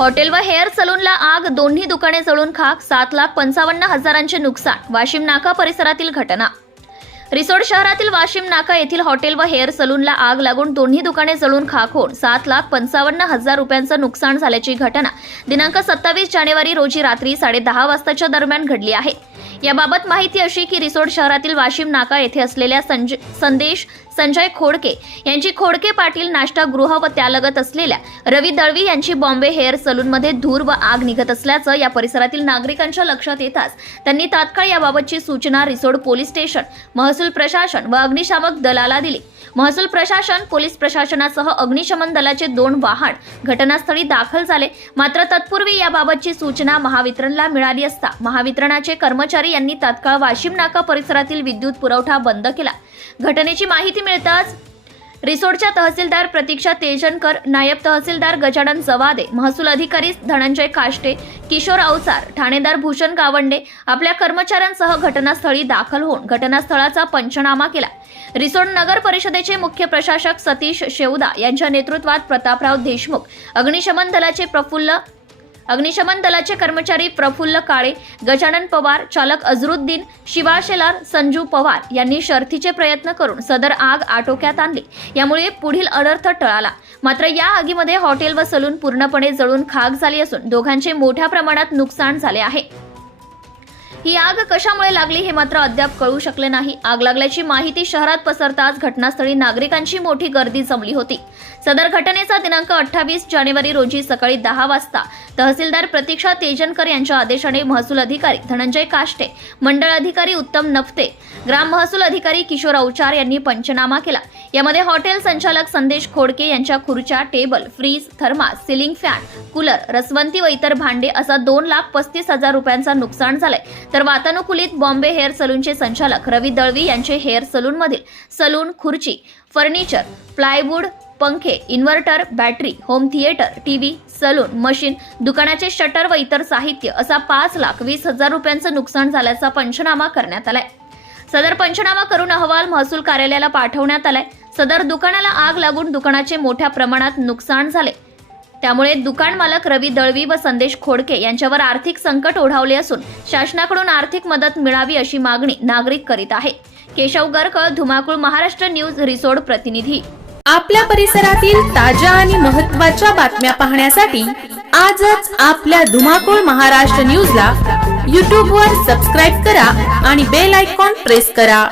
Hotel व hair सलूनला आग दोन्ही दुकाने जळून खाक सात लाख पंचावन्न हजारांचे नुकसान वाशिम नाका परिसरातील घटना. रिसोड शहरातील वाशिम नाका येथील हॉटेल व हेअर सलूनला आग लागून दोन्ही दुकाने जळून खाक होऊन सात लाख पंचावन्न हजार रुपयांचं नुकसान झाल्याची घटना दिनांक सत्तावीस जानेवारी रोजी रात्री साडेदहा वाजताच्या दरम्यान घडली आहे. याबाबत माहिती अशी की रिसोड शहरातील वाशिम नाका येथे असलेल्या संज संदेश संजय खोडके यांची खोडके पाटील नाश्तागृह व त्यालगत असलेल्या रवी दळवी यांची बॉम्बे हेअर सलूनमध्ये धूर व आग निघत असल्याचं या परिसरातील नागरिकांच्या लक्षात येताच त्यांनी तात्काळ याबाबतची सूचना रिसोड पोलीस स्टेशन महसूल प्रशासन व अग्निशामक दलाला दिली. महसूल प्रशासन पोलीस प्रशासनासह अग्निशमन दलाचे दोन वाहन घटनास्थळी दाखल झाले. मात्र तत्पूर्वी याबाबतची सूचना महावितरणला मिळाली असता महावितरणाचे कर्मचारी यांनी तात्काळ वाशिम नाका परिसरातील विद्युत पुरवठा बंद केला. घटनेची माहिती मिळताच रिसोडच्या तहसीलदार प्रतीक्षा तेजनकर नायब तहसीलदार गजानन जवादे महसूल अधिकारी धनंजय काष्टे किशोर अवसार ठाणेदार भूषण गावंडे आपल्या कर्मचाऱ्यांसह घटनास्थळी दाखल होऊन घटनास्थळाचा पंचनामा केला. रिसोड नगर परिषदेचे मुख्य प्रशासक सतीश शेवदा यांच्या नेतृत्वात प्रतापराव देशमुख अग्निशमन दलाचे प्रफुल्ल अग्निशमन दलाचे कर्मचारी प्रफुल्ल काळे गजानन पवार चालक अझरुद्दीन शिवा शेलार संजू पवार यांनी शर्थीचे प्रयत्न करून सदर आग आटोक्यात आणली. यामुळे पुढील अनर्थ टळाला. मात्र या आगीमध्ये हॉटेल व सलून पूर्णपणे जळून खाक झाली असून दोघांचे मोठ्या प्रमाणात नुकसान झाले आहे. ही आग कशामुळे लागली हे मात्र अद्याप कळू शकले नाही. आग लागल्याची माहिती शहरात पसरताच घटनास्थळी नागरिकांची मोठी गर्दी जमली होती. सदर घटनेचा दिनांक अठ्ठावीस जानेवारी रोजी सकाळी दहा वाजता. तहसीलदार प्रतीक्षा तेजनकर यांच्या आदेशाने महसूल अधिकारी धनंजय काष्टे मंडळ अधिकारी उत्तम नफते ग्राम महसूल अधिकारी किशोर अवचार यांनी पंचनामा केला. यामध्ये हॉटेल संचालक संदेश खोडके यांच्या खुर्च्या table fridge thermos ceiling fan cooler रसवंती व इतर भांडे असा दोन लाख पस्तीस हजार रुपयांचा नुकसान झालंय. तर वातानुकूलित बॉम्बे हेअर सलूनचे संचालक रवी दळवी यांचे हेअर सलूनमधील सलून खुर्ची फर्निचर प्लायवूड पंखे inverter battery home theatre TV salon machine दुकानाचे शटर व इतर साहित्य असा पाच लाख वीस हजार रुपयांचं नुकसान झाल्याचा पंचनामा करण्यात आलाय. सदर पंचनामा करून अहवाल महसूल कार्यालयाला पाठवण्यात आलाय. सदर दुकानाला आग लागून दुकानाचे मोठ्या प्रमाणात नुकसान झाले. त्यामुळे दुकान मालक रवी दळवी व संदेश खोडके यांच्यावर आर्थिक संकट ओढावले असून शासनाकडून आर्थिक मदत मिळावी अशी मागणी नागरिक करीत आहे. केशव गरकळ धुमाकूळ महाराष्ट्र न्यूज रिसोड प्रतिनिधी. आपल्या परिसरातील ताज्या आणि महत्त्वाच्या बातम्या पाहण्यासाठी आजच आपल्या धुमाकूळ महाराष्ट्र न्यूजला यूट्यूबवर सबस्क्राईब करा आणि बेल आयकॉन प्रेस करा.